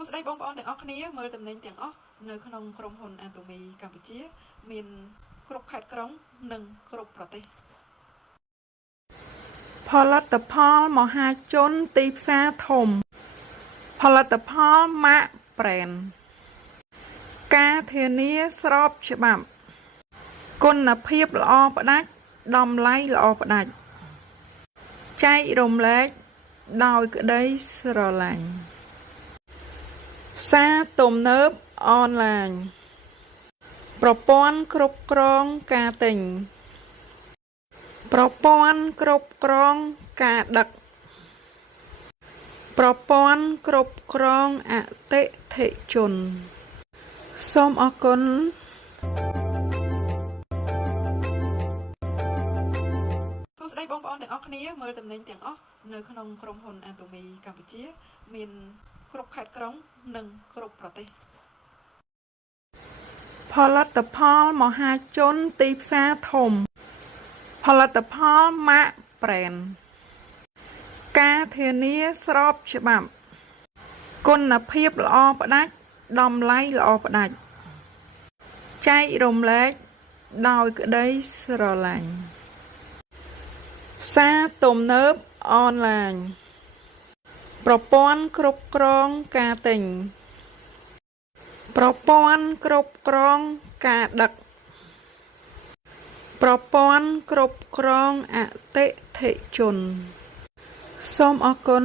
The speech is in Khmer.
សួស្តីបងប្អូនទាំងអស់គ្នាមើលតំណែងទាំងអស់នៅក្នុងក្រុមហ៊ុន Atomy កម្ពុជាមានគ្រប់ខេត្តក្រុងនិងគ្រប់ប្រទេសផលិតផលមហាជនទីផ្សារធំផលិតផល Mac Brand ការធានាស្របច្បាប់គុណភាពល្អផ្ដាច់តម្លៃល្អផ្ដាច់ចែករំលែកដោយក្តីស្រឡាញ់ផ្សារទំនើបអនឡាញប្រព័ន្ធគ្រប់គ្រងការទិញប្រព័ន្ធគ្រប់គ្រងការដឹកប្រព័ន្ធគ្រប់គ្រងអតិថិជនសូមអរគុណសួស្តីបងប្អូនទាំងអស់គ្នាមើលតំណែងទាំងអស់នៅក្នុងក្រុមហ៊ុន Atomy កម្ពុជាមានគ្រប់ខេត្តក្រុងនិងគ្រប់ប្រទេសផលិតផលមហាជនទីផ្សារធំផលិតផល Mac Brand ការធានាស្របច្បាប់គុណភាពល្អផ្ដាច់តម្លៃល្អផ្ដាច់ចែករំលែកដោយក្តីស្រឡាញ់ផ្សារទំនើបអនឡាញប្រព័ន្ធគ្រប់គ្រងការទិញប្រព័ន្ធគ្រប់គ្រងការដឹកប្រព័ន្ធគ្រប់គ្រងអតិថិជនសូមអរគុណ